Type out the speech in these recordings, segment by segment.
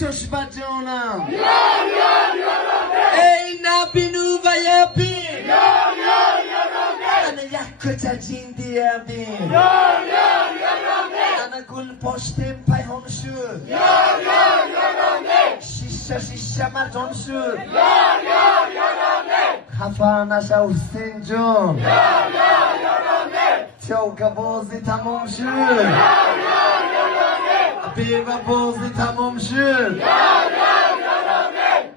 چشم جانم ای نبینو و یبین انا یک کچه جیندیم انا گل پشتم پیهان شد شیشه مرجان شد خفه نشه حسین جان چوک بازی تمام شد بیوه بازی تمام شد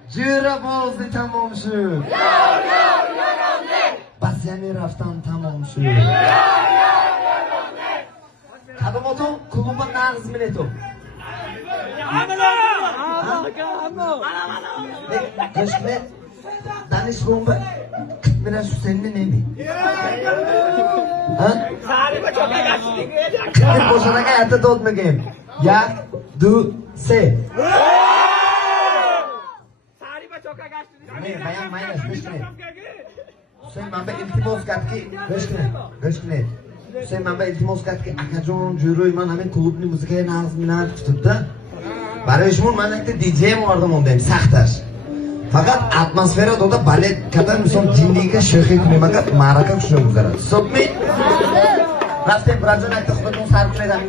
جیره بازی تمام شد بس یعنی رفتن تمام شد خدماتو کلوب نغز منتو Köşkme danışgahım var. Biraz Hüseyin'le neydi? Ha? Kıtmir boşana hayatta doğdmagayım. Ya, du, se. Ne, bayan maynas, köşkme. Hüseyin manba iltimos katki, köşkme. Hüseyin manba iltimos katki, akajon, jüroy, man hamin klubni muzikaya nağız minar tutupda. برای شما من یک دیجی مورد موندم سختش فقط اتمسفر دوتا بالت کردن مثلا زندگی که شوخی کنیم فقط معرکه شروع می‌کنه صبح می رفتیم برای جان یک خودتون سر کنید همین